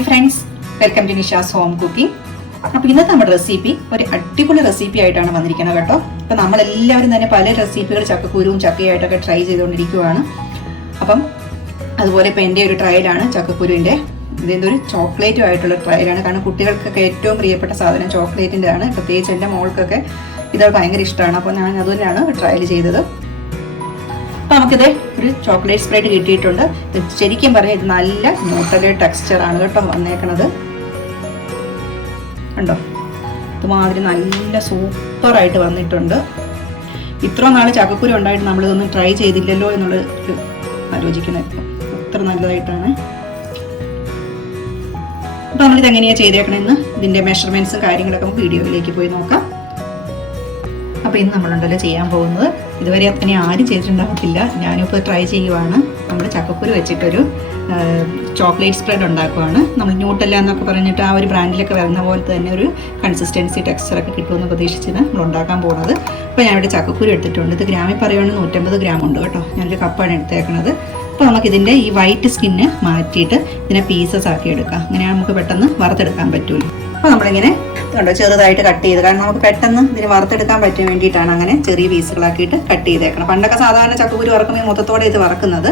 Hi friends, welcome to Nisha's home cooking. അപ്പോൾ ഇന്നത്തെ നമ്മുടെ റെസിപ്പി ഒരു അടിപൊളി റെസിപ്പി ആയിട്ടാണ് വന്നിരിക്കുന്നത് കേട്ടോ. അപ്പോൾ നമ്മളെല്ലാവരും തന്നെ പല റെസിപ്പികൾ ചക്കക്കുരുവും ചക്കയായിട്ടൊക്കെ ട്രൈ ചെയ്തുകൊണ്ടിരിക്കുകയാണ്. അപ്പം അതുപോലെ ഇപ്പോൾ എൻ്റെ ഒരു ട്രയലാണ് ചക്കക്കുരുവിൻ്റെ. ഇതിൻ്റെ ഒരു ചോക്ലേറ്റും ആയിട്ടുള്ള ട്രയലാണ്. കാരണം കുട്ടികൾക്കൊക്കെ ഏറ്റവും പ്രിയപ്പെട്ട സാധനം ചോക്ലേറ്റിൻ്റെ ആണ്. പ്രത്യേകിച്ച് എൻ്റെ മോൾക്കൊക്കെ ഇത് ഭയങ്കര ഇഷ്ടമാണ്. അപ്പോൾ ഞാൻ അതുതന്നെയാണ് ട്രയൽ ചെയ്തത്. അപ്പോൾ നമുക്കിത് ഒരു ചോക്ലേറ്റ് സ്പ്രെഡ് കിട്ടിയിട്ടുണ്ട്. ശരിക്കും പറഞ്ഞാൽ ഇത് നല്ല ന്യൂട്രൽ ടെക്സ്ചറാണ് കേട്ടോ വന്നേക്കണത്. കണ്ടോ, ഇതുമാതിരി നല്ല സൂപ്പറായിട്ട് വന്നിട്ടുണ്ട്. ഇത്ര നാൾ ചക്കക്കുരു ഉണ്ടായിട്ട് നമ്മളിതൊന്നും ട്രൈ ചെയ്തില്ലല്ലോ എന്നുള്ളത് ആലോചിക്കുന്നത്. അത്ര നല്ലതായിട്ടാണ്. അപ്പോൾ നമ്മളിത് എങ്ങനെയാണ് ചെയ്തേക്കണമെന്ന് ഇതിൻ്റെ മെഷർമെൻറ്റ്സും കാര്യങ്ങളൊക്കെ നമുക്ക് വീഡിയോയിലേക്ക് പോയി നോക്കാം. അപ്പോൾ ഇന്ന് നമ്മളുണ്ടല്ലോ ചെയ്യാൻ പോകുന്നത്, ഇതുവരെ അങ്ങനെ ആരും ചെയ്തിട്ടുണ്ടാകത്തില്ല, ഞാനിപ്പോൾ ട്രൈ ചെയ്യുവാണ്. നമ്മൾ ചക്കക്കുരു വെച്ചിട്ടൊരു ചോക്ലേറ്റ് സ്പ്രെഡ് ഉണ്ടാക്കുവാണ്. നമ്മൾ ന്യൂട്ടല്ല എന്നൊക്കെ പറഞ്ഞിട്ട് ആ ഒരു ബ്രാൻഡിലൊക്കെ വരുന്ന പോലെ തന്നെ ഒരു കൺസിസ്റ്റൻസി ടെക്സ്ചറൊക്കെ കിട്ടുമെന്ന് പ്രതീക്ഷിച്ചാണ് നമ്മൾ ഉണ്ടാക്കാൻ പോകുന്നത്. അപ്പോൾ ഞാനിവിടെ ചക്കക്കുരു എടുത്തിട്ടുണ്ട്. ഇത് ഗ്രാമിൽ പറയുകയാണെങ്കിൽ 150 ഗ്രാം ഉണ്ട് കേട്ടോ. ഞാനൊരു കപ്പാണ് എടുത്തേക്കുന്നത്. അപ്പോൾ നമുക്കിതിൻ്റെ ഈ വൈറ്റ് സ്കിന്ന് മാറ്റിയിട്ട് ഇതിനെ പീസസ് ആക്കി എടുക്കാം. അങ്ങനെ നമുക്ക് പെട്ടെന്ന് വറുത്തെടുക്കാൻ പറ്റുമല്ലോ. അപ്പോൾ നമ്മളിങ്ങനെ കണ്ടോ ചെറുതായിട്ട് കട്ട് ചെയ്ത്, കാരണം നമുക്ക് പെട്ടെന്ന് ഇതിന് വറുത്തെടുക്കാൻ പറ്റാൻ വേണ്ടിയിട്ടാണ് അങ്ങനെ ചെറിയ പീസുകളാക്കിയിട്ട് കട്ട് ചെയ്തേക്കണം. പണ്ടൊക്കെ സാധാരണ ചക്കക്കുരു വറക്കുമ്പോൾ മൊത്തത്തോടെ ഇത് വറക്കുന്നത്.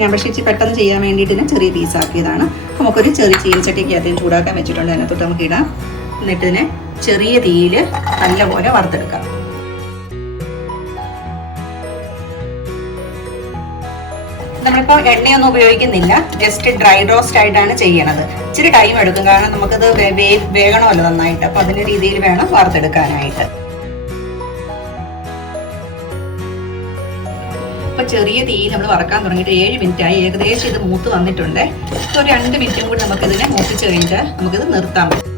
ഞാൻ പക്ഷേ പെട്ടെന്ന് ചെയ്യാൻ വേണ്ടിയിട്ട് ഇതിനെ ചെറിയ പീസാക്കിയതാണ്. നമുക്കൊരു ചെറിയ ചീനച്ചട്ടിക്ക് അതിന് ചൂടാക്കാൻ വെച്ചിട്ടുണ്ട്. അതിനകത്തോട്ട് നമുക്ക് ഇടാം. എന്നിട്ട് ഇതിനെ ചെറിയ തീയിൽ നല്ലപോലെ വറുത്തെടുക്കാം. നമ്മളിപ്പോൾ എണ്ണയൊന്നും ഉപയോഗിക്കുന്നില്ല, ജസ്റ്റ് ഡ്രൈ റോസ്റ്റ് ആയിട്ടാണ് ചെയ്യണത്. ഇച്ചിരി ടൈം എടുക്കും, കാരണം നമുക്കത് വേകണമല്ലോ നന്നായിട്ട്. അപ്പോൾ അതിൻ്റെ രീതിയിൽ വേണം വറുത്തെടുക്കാനായിട്ട്. അപ്പോൾ ചെറിയ തീയിൽ നമ്മൾ വറക്കാൻ തുടങ്ങിയിട്ട് 7 മിനിറ്റായി. ഏകദേശം ഇത് മൂത്ത് വന്നിട്ടുണ്ട്. ഒരു 2 മിനിറ്റും കൂടി നമുക്കിതിനെ മൂപ്പിച്ച് കഴിഞ്ഞാൽ നമുക്കിത് നിർത്താൻ പറ്റും.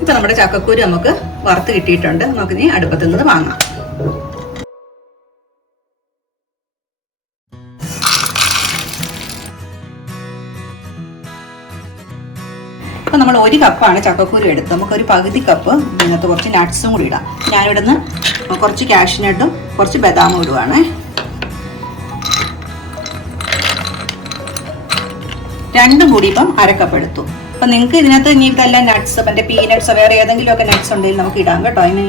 ഇപ്പൊ നമ്മുടെ ചക്കക്കുരു നമുക്ക് വറുത്ത് കിട്ടിയിട്ടുണ്ട്. നമുക്കിനി അടുപ്പത്തു നിന്ന് വാങ്ങാം. അപ്പൊ നമ്മൾ 1 കപ്പാണ് ചക്കക്കുരു എടുത്ത്, നമുക്കൊരു പകുതി കപ്പ് ഇതിനകത്ത് കുറച്ച് നട്ട്സും കൂടി ഇടാം. ഞാനിവിടെ നിന്ന് കുറച്ച് കാഷ്നട്ടും കുറച്ച് ബദാമും ഇടുവാണ്. 2 കൂടി ഇപ്പം 1/2 കപ്പ് എടുത്തു. അപ്പം നിങ്ങൾക്ക് ഇതിനകത്ത് ഇനി ഇതെല്ലാം നട്ട്സ്, മറ്റേ പീനട്ട്സ് വേറെ ഏതെങ്കിലുമൊക്കെ നട്ട്സ് ഉണ്ടെങ്കിൽ നമുക്ക് ഇടാം കേട്ടോ. അതിന്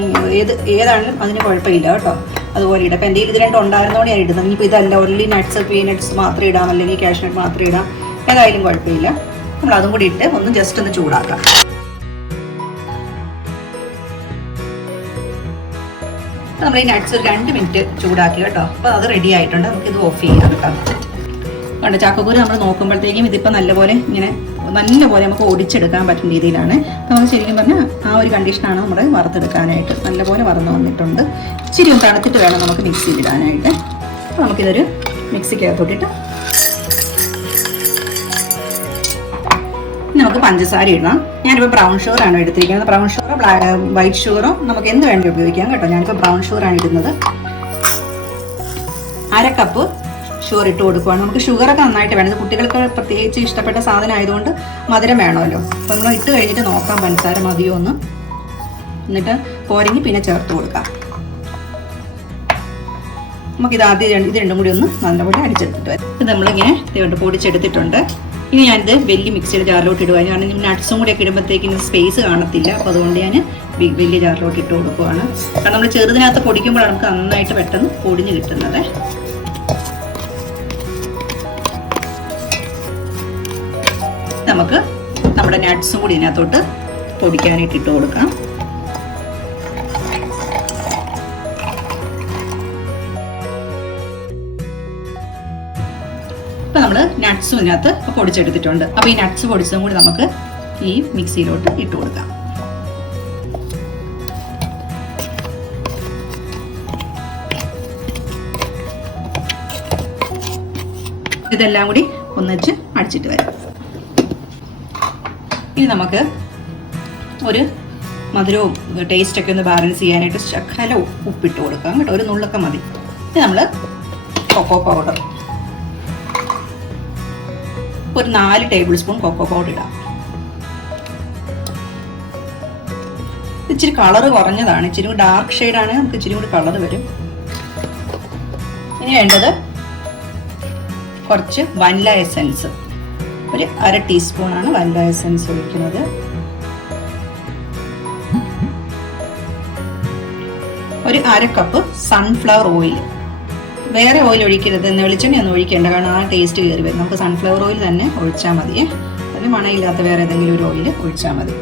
ഏതാണെങ്കിലും അതിന് കുഴപ്പമില്ല കേട്ടോ. അതുപോലെ ഇടാം. അപ്പം എന്തെങ്കിലും ഇത് 2 ഉണ്ടായിരുന്നോടെ ഞാൻ ഇടുന്നത്. ഇനിയിപ്പോൾ ഇതല്ല, ഓൺലി നട്ട്സ് പീനട്ട്സ് മാത്രം ഇടാം, അല്ലെങ്കിൽ കാഷ്നട്ട് മാത്രം ഇടാം, ഏതായാലും കുഴപ്പമില്ല. നമ്മൾ അതും കൂടി ഇട്ട് ഒന്ന് ജസ്റ്റ് ഒന്ന് ചൂടാക്കാം. നമ്മൾ ഈ നട്ട്സ് ഒരു 2 മിനിറ്റ് ചൂടാക്കി കേട്ടോ. അപ്പോൾ അത് റെഡി ആയിട്ടുണ്ട്. നമുക്കിത് ഓഫ് ചെയ്യാം കേട്ടോ. കണ്ടോ, ചക്കക്കുരു നമ്മൾ നോക്കുമ്പോഴത്തേക്കും ഇതിപ്പോൾ നല്ലപോലെ നമുക്ക് ഒടിച്ചെടുക്കാൻ പറ്റുന്ന രീതിയിലാണ്. അപ്പോൾ നമുക്ക് ശരിക്കും പറഞ്ഞാൽ ആ ഒരു കണ്ടീഷനാണ് നമ്മൾ വറുത്തെടുക്കാനായിട്ട്. നല്ലപോലെ വറന്ന് വന്നിട്ടുണ്ട്. ഇച്ചിരി ഒന്ന് തണുത്തിട്ട് വേണം നമുക്ക് മിക്സിയിൽ ഇടാനായിട്ട്. അപ്പോൾ നമുക്കിതൊരു മിക്സിക്കകത്തോട്ടിട്ട് നമുക്ക് പഞ്ചസാര ഇടാം. ഞാനിപ്പോൾ ബ്രൗൺ ഷുഗറാണ് എടുത്തിരിക്കുന്നത്. ബ്രൗൺ ഷുഗറോ വൈറ്റ് ഷുഗറോ നമുക്ക് എന്ത് വേണ്ടി ഉപയോഗിക്കാം കേട്ടോ. ഞാനിപ്പോൾ ബ്രൗൺ ഷുഗറാണ് ഇടുന്നത്. 1/2 കപ്പ് ഷുഗർ ഇട്ട് കൊടുക്കുകയാണ്. നമുക്ക് ഷുഗറൊക്കെ നന്നായിട്ട് വേണം. ഇത് കുട്ടികൾക്ക് പ്രത്യേകിച്ച് ഇഷ്ടപ്പെട്ട സാധനം ആയതുകൊണ്ട് മധുരം വേണമല്ലോ. അപ്പോൾ നമ്മൾ ഇട്ട് കഴിഞ്ഞിട്ട് നോക്കാം പഞ്ചസാര മതിയോ എന്ന്. എന്നിട്ട് പോരെങ്കിൽ പിന്നെ ചേർത്ത് കൊടുക്കാം. നമുക്കിത് ആദ്യം ഇത് രണ്ടും കൂടി ഒന്ന് നല്ലപോലെ അടിച്ചെടുത്തിട്ട് വരും. ഇത് നമ്മളിങ്ങനെ ഇതുകൊണ്ട് പൊടിച്ചെടുത്തിട്ടുണ്ട്. ഇനി ഞാനിത് വലിയ മിക്സിയുടെ ജാറിലോട്ട് ഇടുവാൻ, കാരണം നട്ട്സും കൂടി ഒക്കെ ഇടുമ്പോഴത്തേക്കും സ്പേസ് കാണത്തില്ല. അപ്പോൾ അതുകൊണ്ട് ഞാൻ വലിയ ജാറിലോട്ട് ഇട്ട് കൊടുക്കുവാണ്. കാരണം നമ്മൾ ചെറുതിനകത്ത് പൊടിക്കുമ്പോഴാണ് നമുക്ക് നന്നായിട്ട് പെട്ടെന്ന് പൊടിഞ്ഞ് കിട്ടുന്നത്. നമുക്ക് നമ്മുടെ നട്ട്സും കൂടി ഇതിനകത്തോട്ട് പൊടിക്കാനായിട്ട് ഇട്ട് കൊടുക്കാം. ഇപ്പം നമ്മൾ നട്ട്സും ഇതിനകത്ത് പൊടിച്ചെടുത്തിട്ടുണ്ട്. അപ്പോൾ ഈ നട്ട്സ് പൊടിച്ചതും കൂടി നമുക്ക് ഈ മിക്സിയിലോട്ട് ഇട്ട് കൊടുക്കാം. ഇതെല്ലാം കൂടി ഒന്നിച്ച് അടിച്ചിട്ട് വരാം. ഇനി നമുക്ക് ഒരു മധുരവും ടേസ്റ്റൊക്കെ ഒന്ന് ബാലൻസ് ചെയ്യാനായിട്ട് ശകല ഉപ്പിട്ട് കൊടുക്കാം കേട്ടോ. ഒരു നുള്ളൊക്കെ മതി. ഇത് നമ്മൾ കൊക്കോ പൗഡർ ഒരു 4 ടേബിൾ സ്പൂൺ കൊക്കോ പൗഡർ ഇടാം. ഇച്ചിരി കളർ കുറഞ്ഞതാണ്, ഇച്ചിരി ഡാർക്ക് ഷെയ്ഡാണ്, നമുക്ക് ഇച്ചിരി കൂടി കളർ വരും. ഇനി വേണ്ടത് കുറച്ച് വനില എസൻസ്. ഒരു 1/2 ടീസ്പൂണാണ് വനില എസൻസ് ഒഴിക്കുന്നത്. ഒരു 1/2 കപ്പ് സൺഫ്ലവർ ഓയിൽ. വേറെ ഓയിൽ ഒഴിക്കരുത്, വെളിച്ചെണ്ണയൊന്നും ഒഴിക്കേണ്ട, കാരണം ആ ടേസ്റ്റ് കയറി വരും. നമുക്ക് സൺഫ്ലവർ ഓയിൽ തന്നെ ഒഴിച്ചാൽ മതിയേ. അതിന് മണമില്ലാത്ത വേറെ ഏതെങ്കിലും ഒരു ഓയിൽ ഒഴിച്ചാൽ മതി.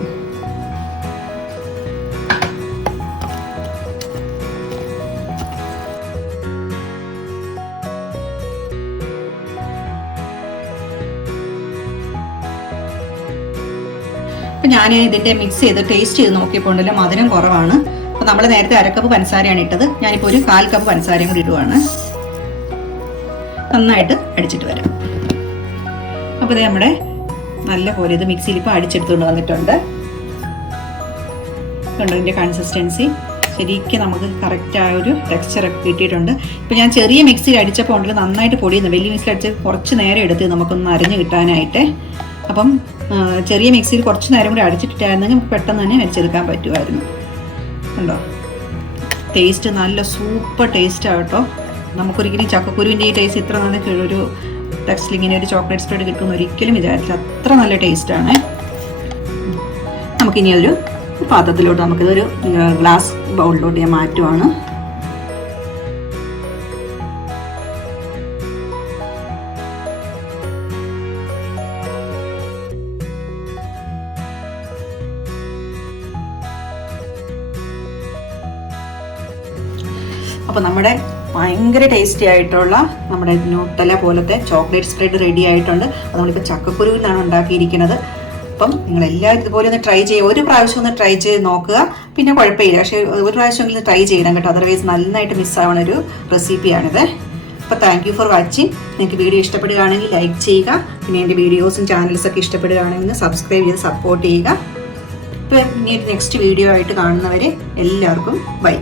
അപ്പം ഞാൻ ഇതിൻ്റെ മിക്സ് ചെയ്ത് ടേസ്റ്റ് ചെയ്ത് നോക്കിയപ്പോൾ ഉണ്ടല്ലോ മധുരം കുറവാണ്. അപ്പോൾ നമ്മൾ നേരത്തെ 1/2 കപ്പ് പഞ്ചസാരയാണ് ഇട്ടത്. ഞാനിപ്പോൾ ഒരു 1/4 കപ്പ് പഞ്ചസാരയും കൂടി ഇടുവാണ്. നന്നായിട്ട് അടിച്ചിട്ട് വരാം. അപ്പോൾ ഇത് നമ്മുടെ നല്ല പോലെ ഇത് മിക്സിയിൽ ഇപ്പോൾ അടിച്ചെടുത്തുകൊണ്ട് വന്നിട്ടുണ്ട്. കണ്ടോ ഇതിൻ്റെ കൺസിസ്റ്റൻസി ശരിക്കും നമുക്ക് കറക്റ്റായ ഒരു ടെക്സ്ചറൊക്കെ കിട്ടിയിട്ടുണ്ട്. ഇപ്പോൾ ഞാൻ ചെറിയ മിക്സിയിൽ അടിച്ചപ്പോൾ ഉണ്ടല്ലോ നന്നായിട്ട് പൊടിയുന്നു. വലിയ മിക്സിയിൽ അടിച്ച് കുറച്ച് നേരം എടുത്ത് നമുക്കൊന്ന് അരിഞ്ഞ് കിട്ടാനായിട്ട്. അപ്പം ചെറിയ മിക്സിയിൽ കുറച്ച് നേരം കൂടി അടിച്ചിട്ടിട്ടായിരുന്നെങ്കിൽ നമുക്ക് പെട്ടെന്ന് തന്നെ അരിച്ചെടുക്കാൻ പറ്റുമായിരുന്നു. ഉണ്ടോ ടേസ്റ്റ് നല്ല സൂപ്പർ ടേസ്റ്റാണ് കേട്ടോ. നമുക്കൊരിക്കലും ചക്കക്കുരുവിൻ്റെ ഈ ടേസ്റ്റ് ഇത്ര നല്ല ഒരു ടെക്സ്റ്റിൽ ഇങ്ങനെ ഒരു ചോക്ലേറ്റ് സ്പ്രെഡ് കിട്ടുമെന്ന് ഒരിക്കലും വിചാരിച്ചില്ല. അത്ര നല്ല ടേസ്റ്റാണ്. നമുക്കിനി ഒരു പാത്രത്തിലോട്ട് നമുക്കിതൊരു ഗ്ലാസ് ബൗളിലോട്ട് ഞാൻ മാറ്റുവാണ്. അപ്പോൾ നമ്മുടെ ഭയങ്കര ടേസ്റ്റി ആയിട്ടുള്ള നമ്മുടെ ന്യൂട്ടല പോലത്തെ ചോക്ലേറ്റ് സ്പ്രെഡ് റെഡി ആയിട്ടുണ്ട്. അത് നമ്മളിപ്പോൾ ചക്കക്കുരുവിൽ നിന്നാണ് ഉണ്ടാക്കിയിരിക്കുന്നത്. അപ്പം നിങ്ങളെല്ലാവരും ഇതുപോലെ ഒന്ന് ട്രൈ ചെയ്യുക. ഒരു പ്രാവശ്യം ഒന്ന് ട്രൈ ചെയ്ത് നോക്കുക, പിന്നെ കുഴപ്പമില്ല. പക്ഷേ ഒരു പ്രാവശ്യമെങ്കിലും ട്രൈ ചെയ്യണം കേട്ടോ, അതർവൈസ് നന്നായിട്ട് മിസ്സാവണ ഒരു റെസിപ്പിയാണിത്. അപ്പോൾ താങ്ക് യു ഫോർ വാച്ചിങ്. നിങ്ങൾക്ക് വീഡിയോ ഇഷ്ടപ്പെടുകയാണെങ്കിൽ ലൈക്ക് ചെയ്യുക. പിന്നെ എൻ്റെ വീഡിയോസും ചാനൽസൊക്കെ ഇഷ്ടപ്പെടുകയാണെങ്കിൽ സബ്സ്ക്രൈബ് ചെയ്ത് സപ്പോർട്ട് ചെയ്യുക. അപ്പോൾ ഇനി നെക്സ്റ്റ് വീഡിയോ ആയിട്ട് കാണുന്നവരെ എല്ലാവർക്കും ബൈ.